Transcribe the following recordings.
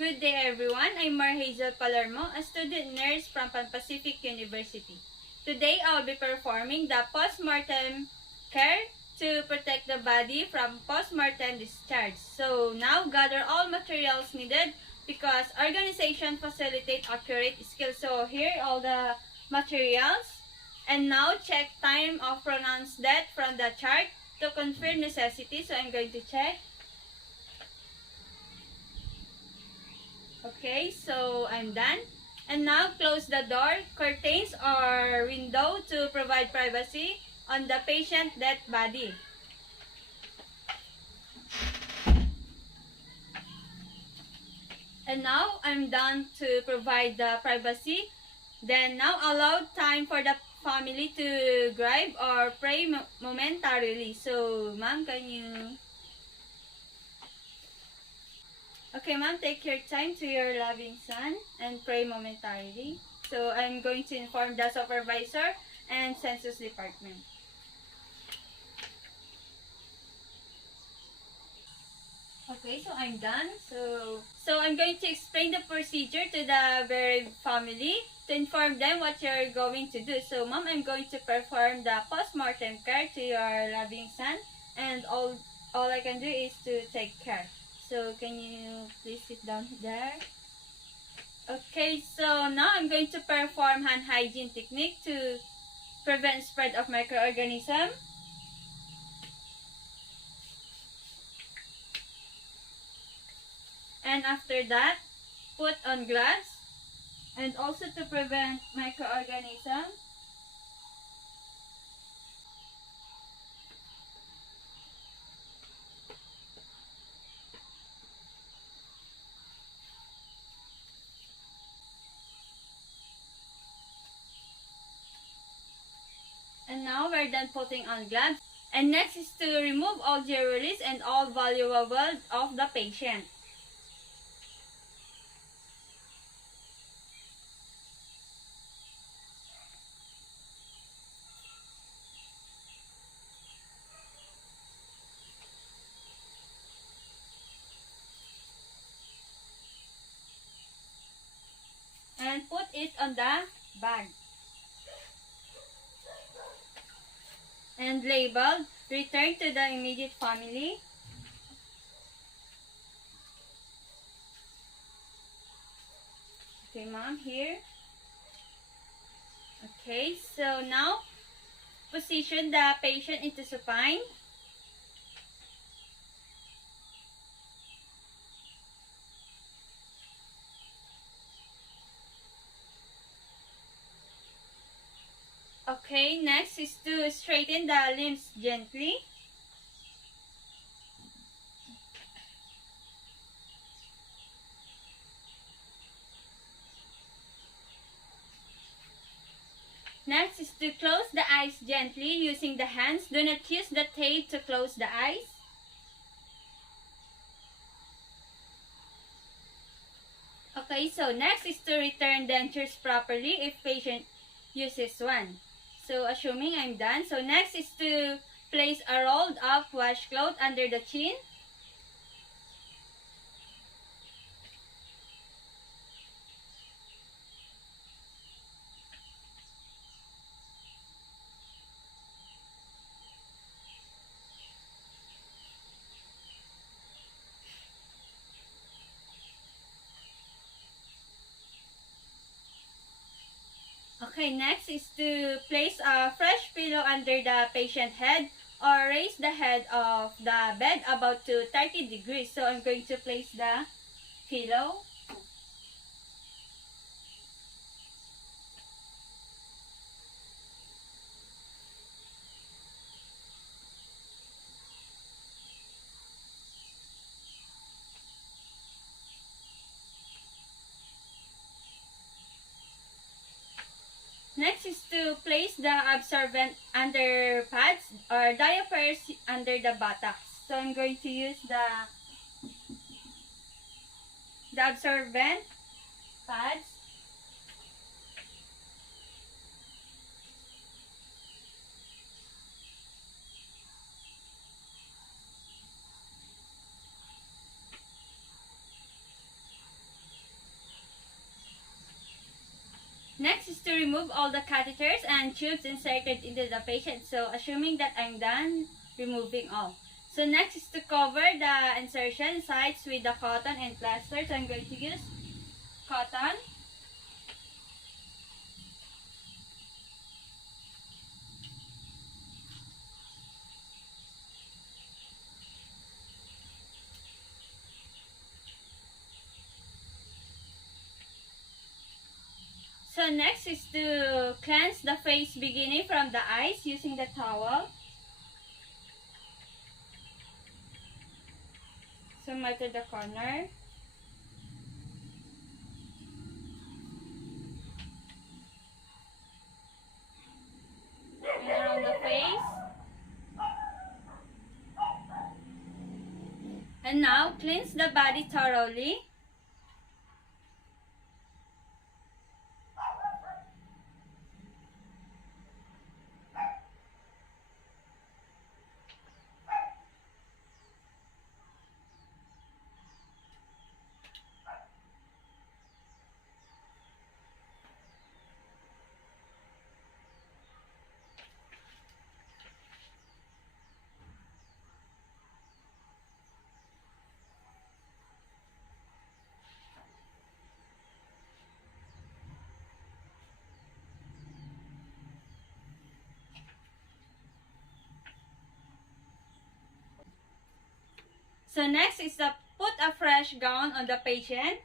Good day everyone, I'm Mar Hazel Palermo, a student nurse from Pan Pacific University. Today I'll be performing the post-mortem care to protect the body from post-mortem discharge. So now gather all materials needed because organization facilitate accurate skills. So here are all the materials. And now check time of pronounced death from the chart to confirm necessity. So I'm going to check. Okay, so I'm done. And now close the door, curtains or window to provide privacy on the patient dead body. And now I'm done to provide the privacy. Then now allow time for the family to grieve or pray momentarily. So ma'am, can you... Okay, ma'am, take your time to your loving son and pray momentarily. So I'm going to inform the supervisor and census department. Okay, so I'm done. So I'm going to explain the procedure to the bereaved family to inform them what you're going to do. So ma'am, I'm going to perform the post-mortem care to your loving son, and all I can do is to take care. So can you please sit down there? Okay, so now I'm going to perform hand hygiene technique to prevent spread of microorganisms. And after that, put on gloves and also to prevent microorganisms. And now we're done putting on gloves. And next is to remove all jewelries and all valuables of the patient. And put it on the bag. And labeled, return to the immediate family. Okay, ma'am, here. Okay, so now position the patient into supine. Okay, next is to straighten the limbs gently. Next is to close the eyes gently using the hands. Do not use the tape to close the eyes. Okay, so next is to return dentures properly if patient uses one. So assuming I'm done, so next is to place a rolled up washcloth under the chin. Okay, next is to place a fresh pillow under the patient head or raise the head of the bed about to 30 degrees. So I'm going to place the pillow. Next is to place the absorbent under pads or diapers under the buttocks. So I'm going to use the absorbent pads. to remove all the catheters and tubes inserted into the patient. So assuming that I'm done removing all. So next is to cover the insertion sites with the cotton and plaster. So I'm going to use cotton. So next is to cleanse the face beginning from the eyes using the towel. So measure the corner. And around the face. And now cleanse the body thoroughly. So next is to put a fresh gown on the patient.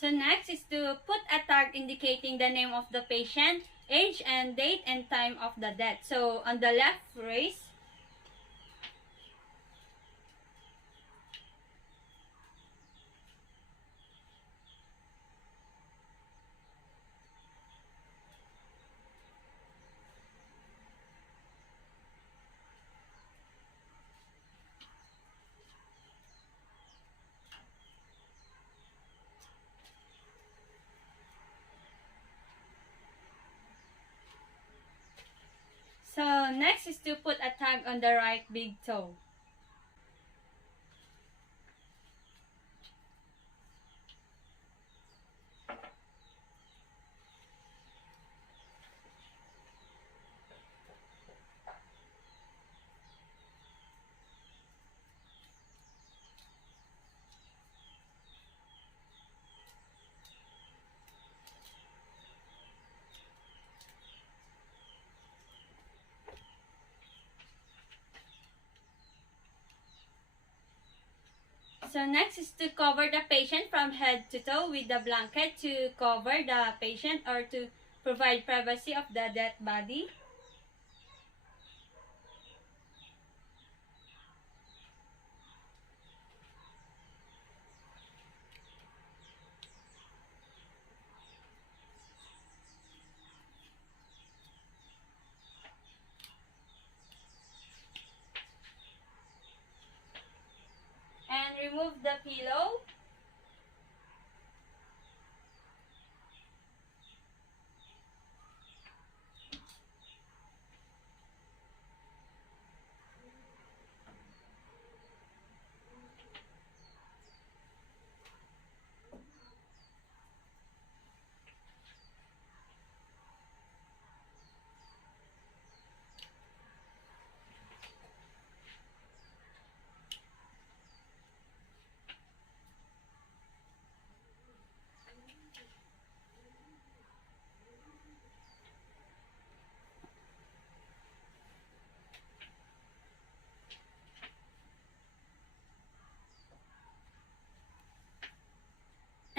So next is to put a tag indicating the name of the patient, age and date and time of the death. So on the left wrist, so next is to put a tag on the right big toe. So next is to cover the patient from head to toe with the blanket to cover the patient or to provide privacy of the dead body. And remove the pillow.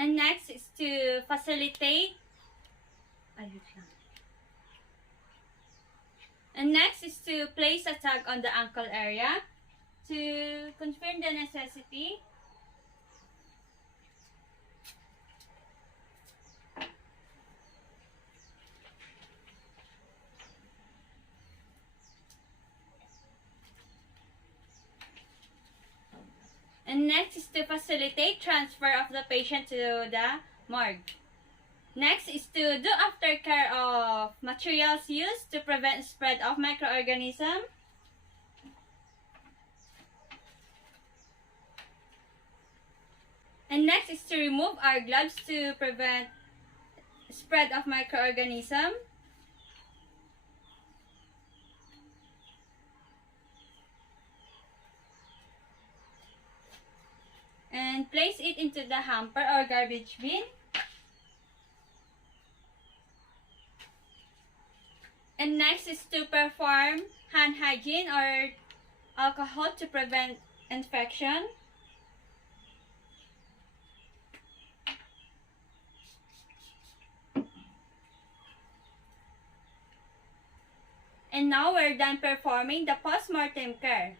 And next is to facilitate And next is to place a tag on the ankle area to confirm the necessity. And next is to facilitate transfer of the patient to the morgue. Next is to do aftercare of materials used to prevent spread of microorganisms. And next is to remove our gloves to prevent spread of microorganisms. And place it into the hamper or garbage bin. And next is to perform hand hygiene or alcohol to prevent infection. And now we're done performing the post-mortem care.